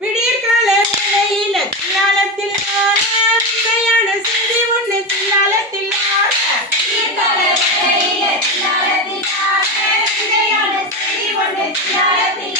விடியற்கால வேளையில தில்லாலத்தில் உண்மையான செய்தி ஒண்ணு தில்லாலத்தில் விடியற்கால வேளையில தில்லாலத்தில் உண்மையான செய்தி ஒண்ணு தில்லாலத்தில்